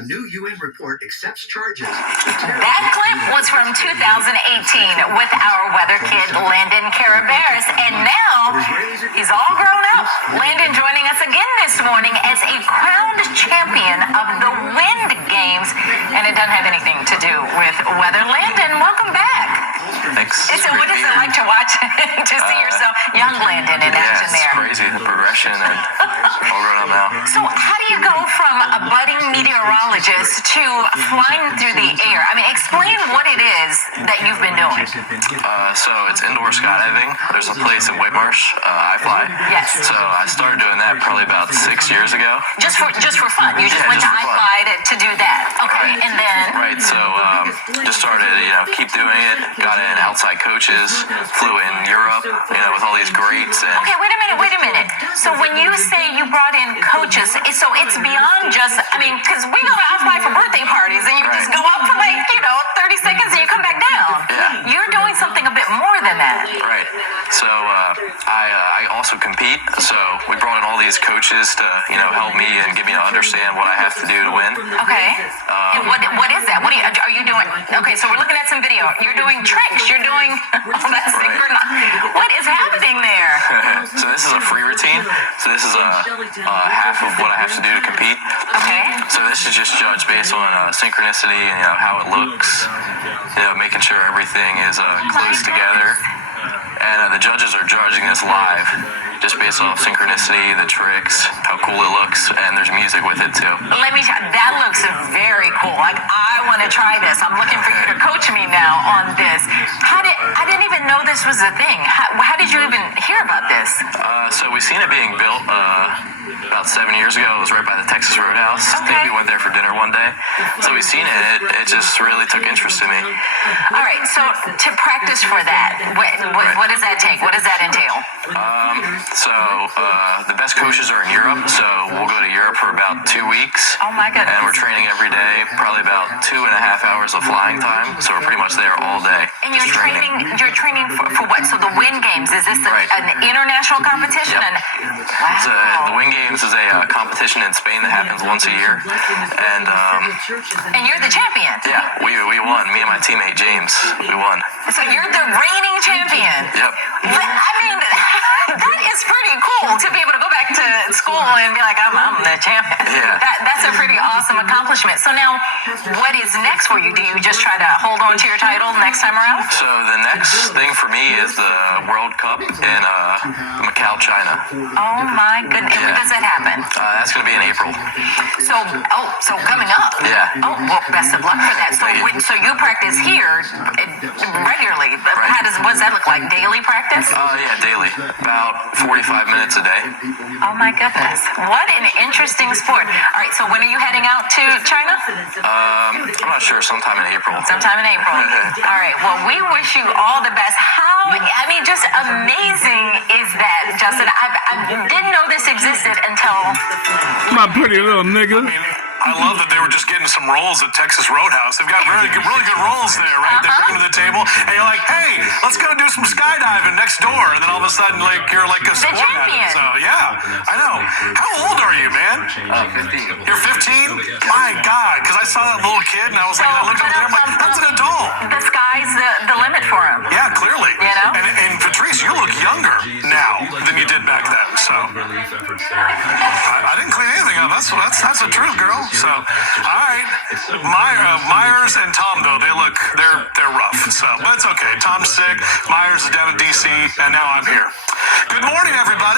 A new UN report accepts charges. That clip was from 2018 with our weather kid, Landon Caraberis. And now he's all grown up. Landon joining us again this morning as a crowned champion of the Wind Games. And it doesn't have anything to do with weather. Landon, welcome back. Thanks. So what is it like to watch, to see yourself, young Landon, in action there? It's crazy, the progression, and all grown up now. So how do you go from a budding meteorologist to flying through the air? I mean, explain what it is that you've been doing. So it's indoor skydiving. There's a place in Whitemarsh, I fly. Yes. So I started doing that probably about 6 years ago. Just for fun. You just went to iFly to do that. Okay, Right. and then. Right. So just started, keep doing it. Got in outside coaches. Flew in Europe, with all these greats. And Okay, wait a minute. So when you say you brought in coaches, so it's beyond just, because we go to iFly for birthday parties and you just go up for 30 seconds and you come back down. Yeah. You're doing something a bit more than that. Right. So I also compete. So we brought in all these coaches to help me and get me to understand what I have to do to win. Okay. And what is that? What are you doing? Okay, so we're looking at some video. You're doing tricks. You're doing that's synchronized. What is happening there? So this is a free routine. So this is half of what I have to do to compete. Okay. So this is just judged based on synchronicity and how it looks. Making sure everything is close together. And the judges are judging this live, just based off synchronicity, the tricks, how cool it looks, and there's music with it too. That looks very cool. Like, I want to try this. I'm looking for you to coach me now on this. I didn't even know this was a thing. How did you even hear about this? So we seen it being built about 7 years ago. It was right by the Texas Roadhouse. I think we went there for dinner one day. So we seen it. It just really took interest in me. All right. So to practice for that, what does that take? What does that entail? So the best coaches are in Europe. So we'll go to Europe for about 2 weeks. Oh my goodness. And we're training every day, probably about 2.5 hours of flying time. So we're pretty much there all day. And you're training for what? So the Wind Games, is this an international competition? Yep. Wow. The Wind Games is a competition in Spain that happens once a year. And you're the champion. Yeah, we won. Me and my teammate James, we won. So you're the reigning champion. Yep. That is pretty cool to be able to go back to school and be like, I'm the champion. Yeah. That's a pretty awesome accomplishment. So now, what is next for you? Do you just try to hold on to your title next time around? So the next thing for me is the World Cup in Macau, China. Oh my goodness. Yeah. When does that happen? That's going to be in April. So coming up. Yeah. Oh, well, best of luck for that. So you practice here regularly. Right. What does that look like? Daily practice? Yeah, daily. About 45 minutes a day. Oh my goodness. What an interesting sport. All right, so when are you heading out to China? I'm not sure. Sometime in April. Sometime in April. All right, well, we wish you all the best. Just amazing is that, Justin? I didn't know this existed until... My pretty little nigga. I love that they were just getting some rolls at Texas Roadhouse. They've got really good rolls there, right? They bring them to the table, and you're like, hey, let's go do some skydiving next door. And then all of a sudden, you're like a sport champion. So, yeah, I know. How old are you, man? 15. You're 15? My God, because I saw that little kid, and I was like, I looked over there, I'm like, that's an adult. The sky's the limit for him. Yeah, clearly. And Patrice, you look younger now than you did back then. So I didn't clean anything up. That's the truth, girl. So, all right, Myers and Tom though they're rough. So, but it's okay. Tom's sick. Myers is down in DC, and now I'm here. Good morning, everybody.